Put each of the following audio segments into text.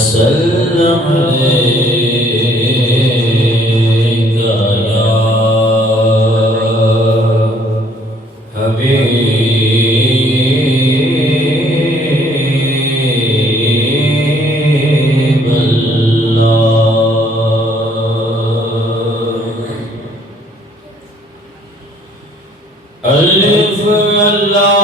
वसल्लम अलैका या हबीबल्लाह। अलिफ अल्लाह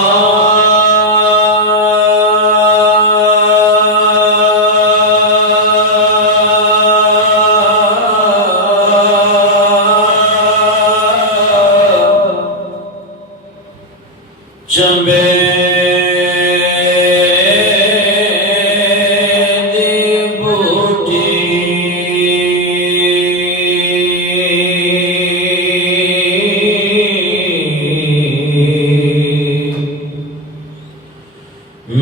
चंबेली बूटी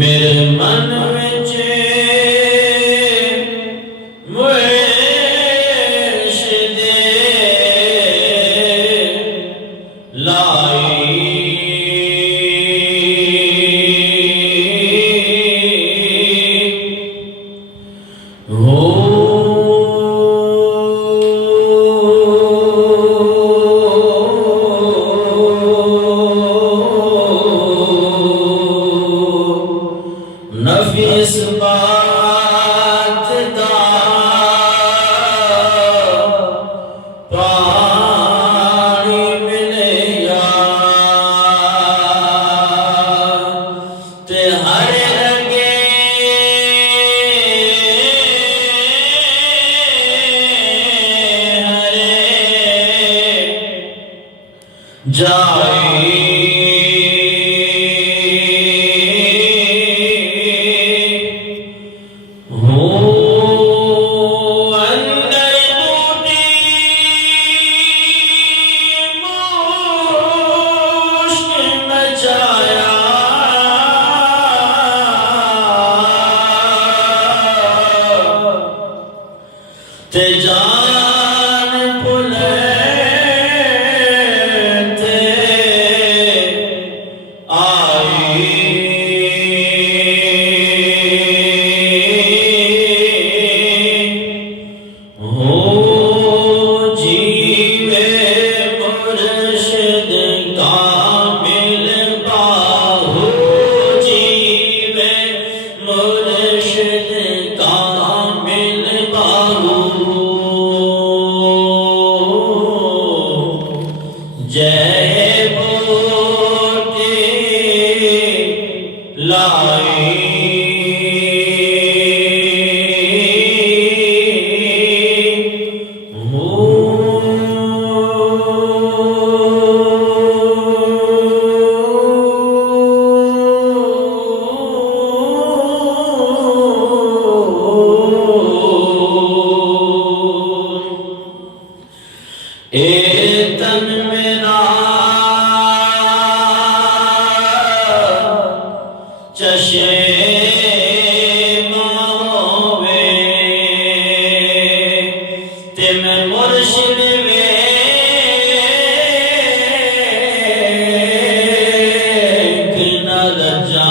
मेरे मन विच मुर्शिदे लाई नफीस बात दा पानी मिलिया ते हर रंगे हरे जाई ते जान भुले ते आई हो जीवे मुर्शिद कामिल बाहु जीवे मुर्शिद कामिल बाहु जय बोटे लाई ए तन मेरा चशेमा होवे ते मैं मुर्शिद वेख न रजा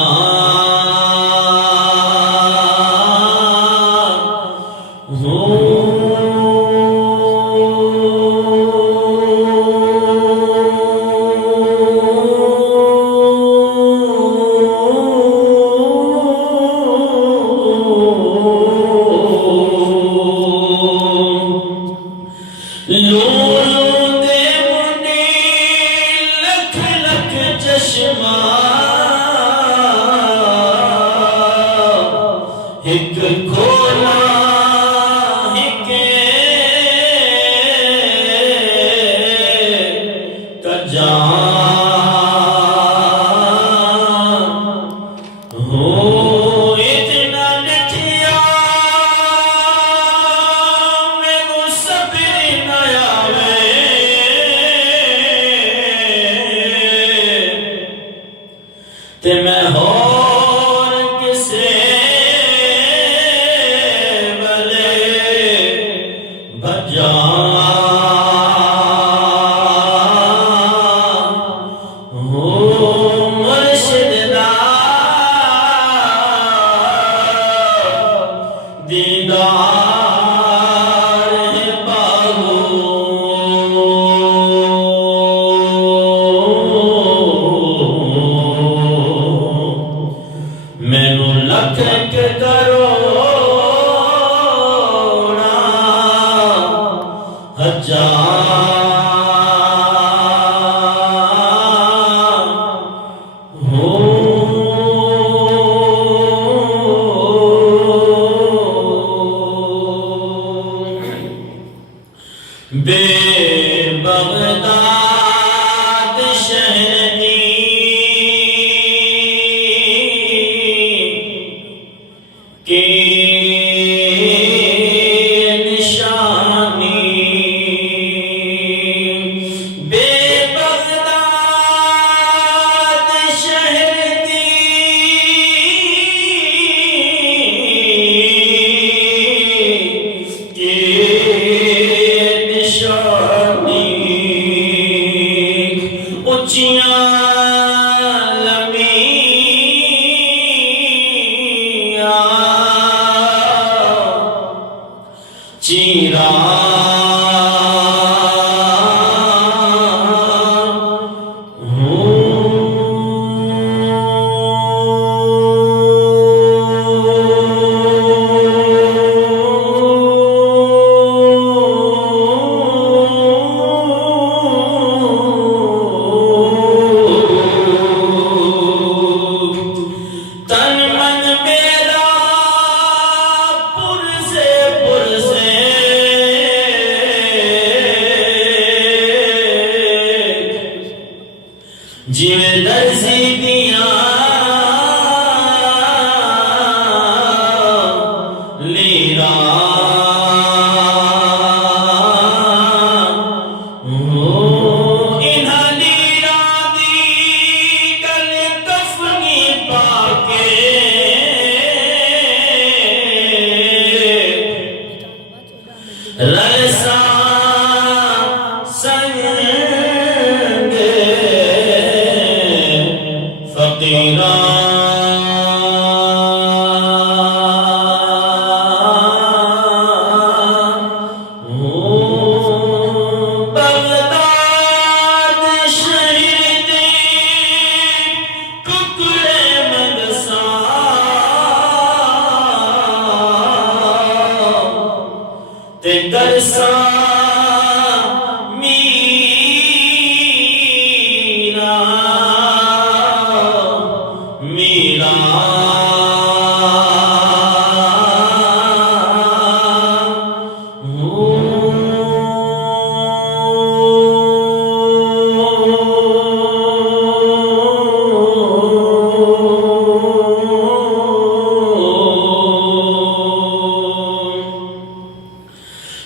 लख लख चश्मा एक खोला हिके कजा हो इतना निठिया मैनू सब्र न आवे ते मैं होर किसे करोड़ा हजार हो बेबगदाद शहर की निशानी बेबगदाद शहर की निशानी ऊंचियां चीरा तन मन मेरा पुरसे जिवें दर्जी दिया लीरा इन्हां लीरा दी गल कफनी पाके रलसा संग फकीरा बगदाद शहर दे टुकड़े मदसा ते दरसा मीरा मीरा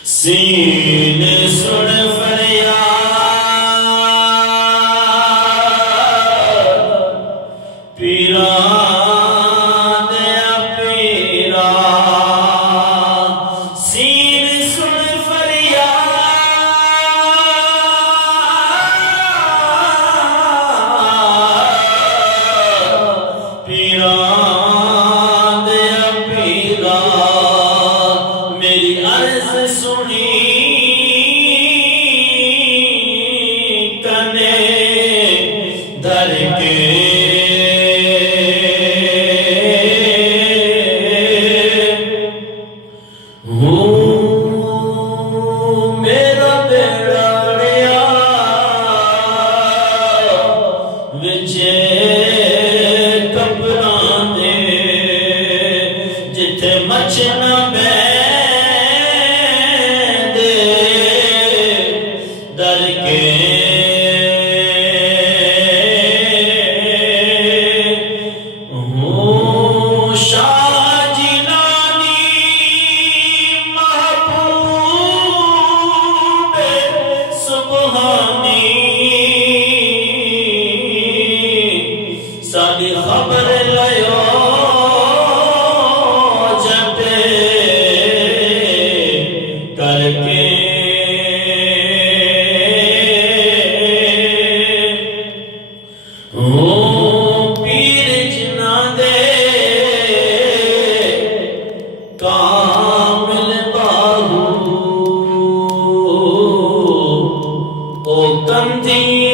सीने सुन फरियाद पीरा दया पीरा सीने सुन फरियाद पीरा दया पीरा मेरी अर्ज सुनी कने दर के हो मेरा बेड़ा विचे कपड़ां दे जिथे मचना दर के हो शाह जिलानी महबूब सुबहानी साडी खबर लयो जटे करके पीर जिना दे कामिल बाहू ओ कंधी